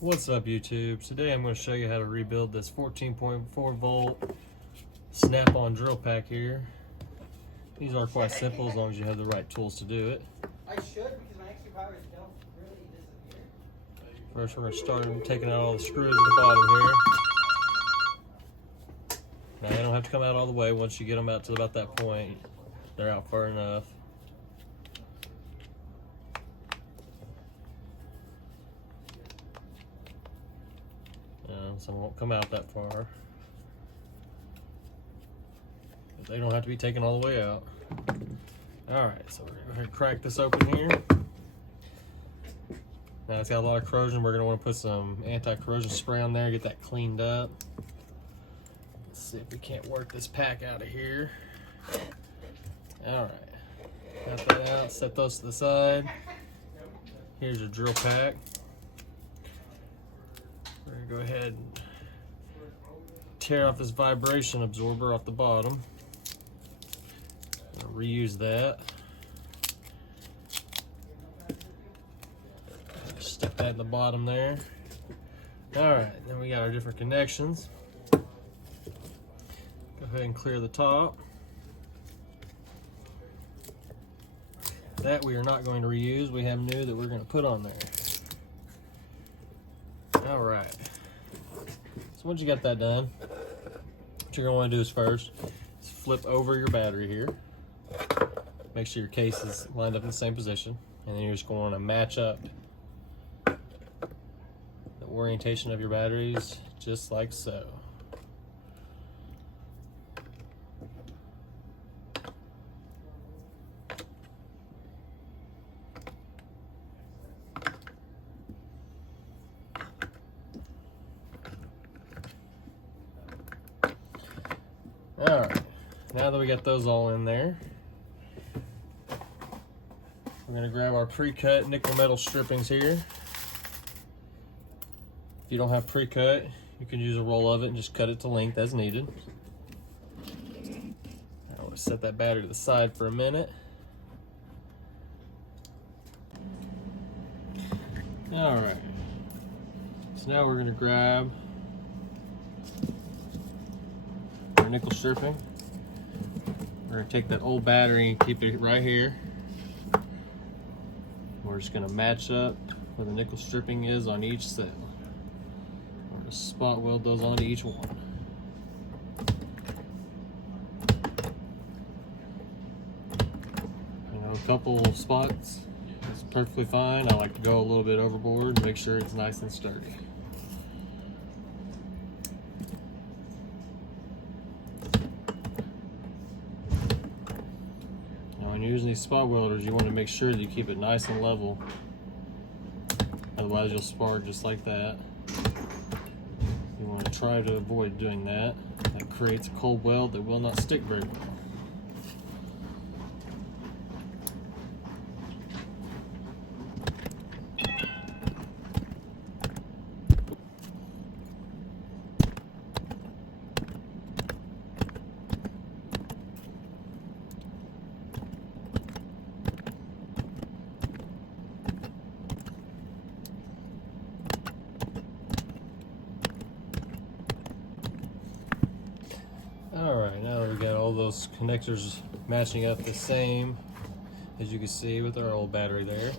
What's up, YouTube? Today I'm going to show you how to rebuild this 14.4 volt snap-on drill pack here. These are quite simple as long as you have the right tools to do it. I should, because my extra powers don't really disappear. First we're going to start taking out all the screws at the bottom here. Now they don't have to come out all the way. Once you get them out to about that point, they're out far enough. Some won't come out that far, but they don't have to be taken all the way out. Alright, so we're going to go ahead and crack this open here. Now it's got a lot of corrosion. We're going to want to put some anti-corrosion spray on there, get that cleaned up. Let's see if we can't work this pack out of here. Alright, got that out, set those to the side. Here's your drill pack. We're going to go ahead and tear off this vibration absorber off the bottom. Reuse that. Stick that in the bottom there. Alright, then we got our different connections. Go ahead and clear the top. That we are not going to reuse. We have new that we're going to put on there. Alright, so once you got that done, what you're going to want to do is first flip over your battery here. Make sure your case is lined up in the same position, and then you're just going to match up the orientation of your batteries just like so. Alright, now that we got those all in there, we're going to grab our pre-cut nickel metal strippings here. If you don't have pre-cut, you can use a roll of it and just cut it to length as needed. Now we'll set that battery to the side for a minute. Alright, so now we're going to grab our nickel stripping. We're going to take that old battery and keep it right here. We're just going to match up where the nickel stripping is on each cell. We're going to spot weld those onto each one. A couple of spots is perfectly fine. I like to go a little bit overboard and make sure it's nice and sturdy. When you're using these spot welders, you want to make sure that you keep it nice and level. Otherwise you'll spark just like that. You want to try to avoid doing that. That creates a cold weld that will not stick very well. Alright, now that we got all those connectors matching up the same, as you can see with our old battery there,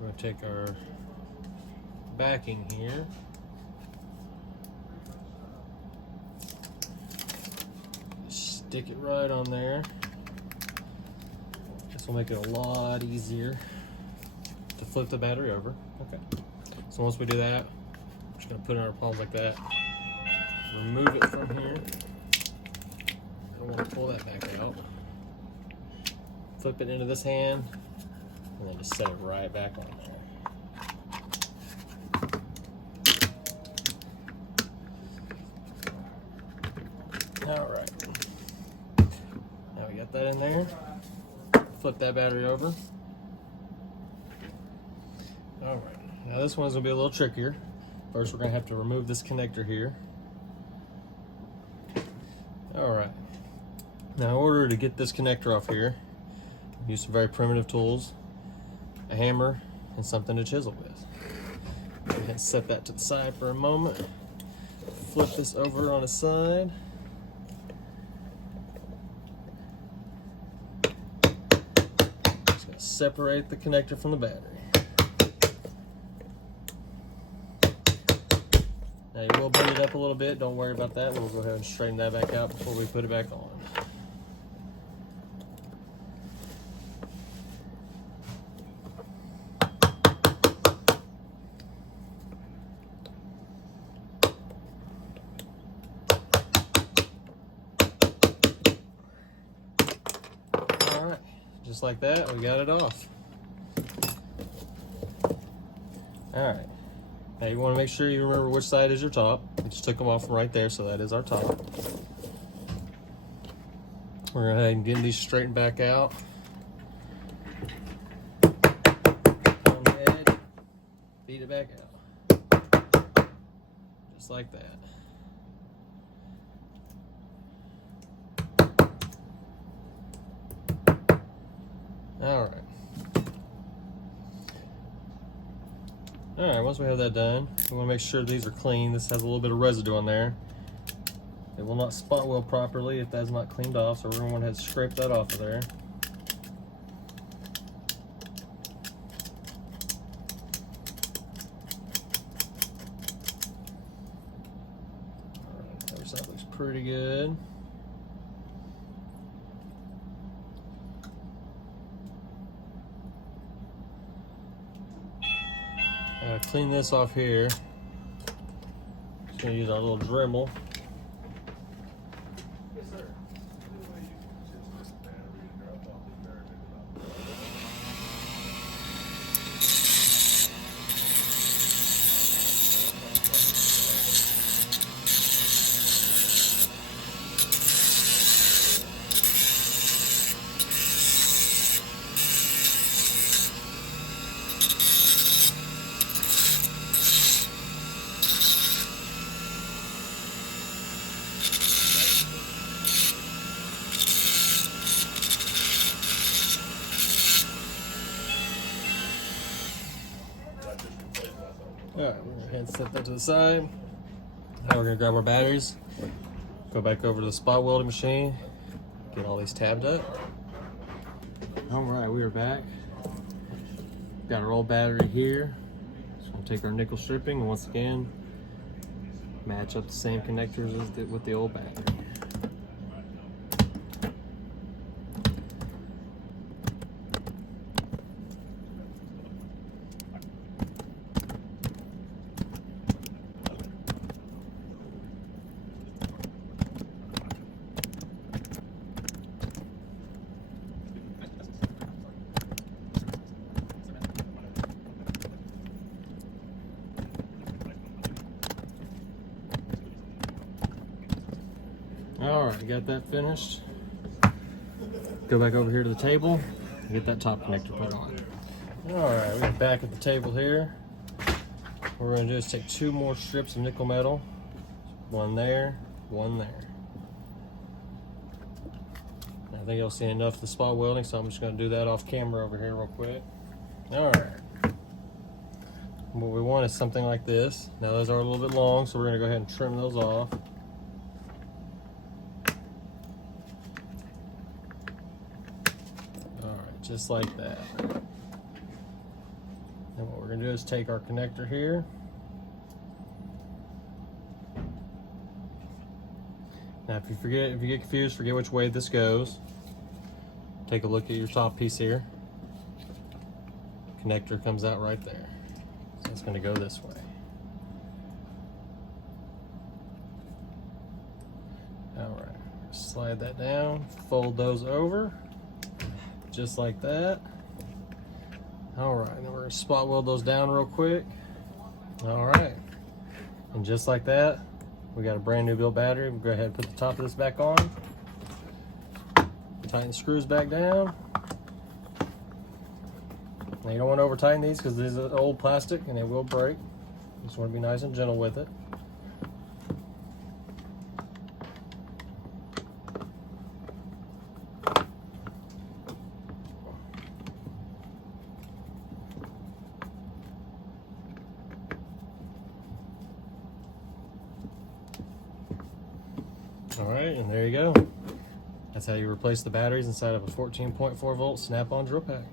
we're going to take our backing here, stick it right on there. This will make it a lot easier to flip the battery over. Okay, so once we do that, we're just going to put it in our palms like that. Remove it from here. I want to pull that back out. Flip it into this hand, and then just set it right back on there. Alright. Now we got that in there. Flip that battery over. Alright. Now this one's going to be a little trickier. First we're going to have to remove this connector here. Alright, now in order to get this connector off here, use some very primitive tools, a hammer and something to chisel with. Go ahead and set that to the side for a moment. Flip this over on its side. Just gonna separate the connector from the battery. Now you will bend it up a little bit, don't worry about that. We'll go ahead and straighten that back out before we put it back on. Alright, just like that, we got it off. Alright. Now you want to make sure you remember which side is your top. We just took them off from right there, so that is our top. We're going to go ahead and get these straightened back out. On the edge, feed it back out. Just like that. Alright. Alright, once we have that done, we want to make sure these are clean. This has a little bit of residue on there. It will not spot weld properly if that's not cleaned off, so we're going to want to scrape that off of there. Alright, other side looks pretty good. Clean this off here. Just gonna use our little Dremel. Yes, sir. Alright, we're gonna go ahead and set that to the side. Now we're gonna grab our batteries, go back over to the spot welding machine, get all these tabbed up. Alright, we are back. Got our old battery here. Just gonna take our nickel stripping and once again match up the same connectors as with the old battery. Alright, got that finished. Go back over here to the table and get that top connector put on. Alright, we're back at the table here. What we're going to do is take 2 more strips of nickel metal. One there, one there. I think you'll see enough of the spot welding, so I'm just going to do that off camera over here real quick. Alright. What we want is something like this. Now those are a little bit long, so we're going to go ahead and trim those off. Just like that. And what we're going to do is take our connector here. Now if you get confused, forget which way this goes. Take a look at your top piece here. Connector comes out right there. So it's going to go this way. Alright, slide that down, fold those over. Just like that. Alright, now we're going to spot weld those down real quick. Alright. And just like that, we got a brand new built battery. We'll go ahead and put the top of this back on. Tighten the screws back down. Now you don't want to over tighten these because these are old plastic and they will break. You just want to be nice and gentle with it. All right, and there you go. That's how you replace the batteries inside of a 14.4 volt snap-on drill pack.